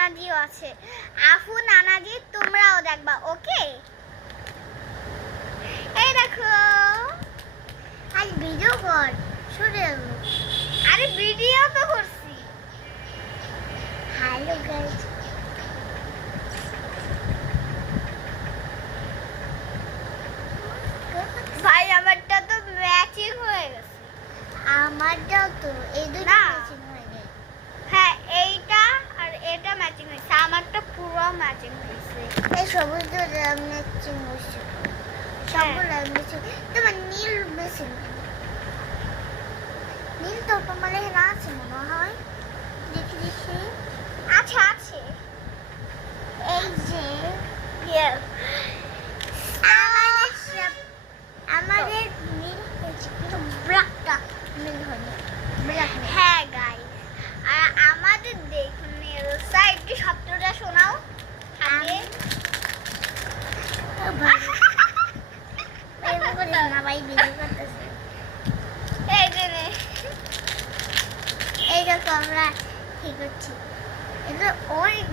নানাজিও আছে। আফু নানাজি তোমরাও দেখবা, ওকে? এই দেখো, আজ ভিডিও কর, সরে এলো। আরে ভিডিও তো করছি। হ্যালো গাইস, ভাই আমারটা তো ম্যাচিং হয়ে গেছে। আমারটাও তো এই দুটো ম্যাচিং হয়ে গেছে। হ্যাঁ, এইটা আর এটা ম্যাচিং হয়েছে, আমারটা পুরো ম্যাচিং হয়েছে। এই সবুজটা ম্যাচিং হয়েছে, সবগুলো ম্যাচিং। তোমার নীল ম্যাচিং, নীল তো তোমার এখানে আছে মনে হয়। দেখি দেখি, আছে আছে, এই যে আমাদের নীল হয়েছে, কিন্তু ব্ল্যাকটা নীল হয়নি। হ্যাঁ গাইস, আর আমাদের দেখুন নীল সাইডটি শব্দটা শোনাও আগে। এই দেখো আমরা ঠিক করছি, এটা অনেক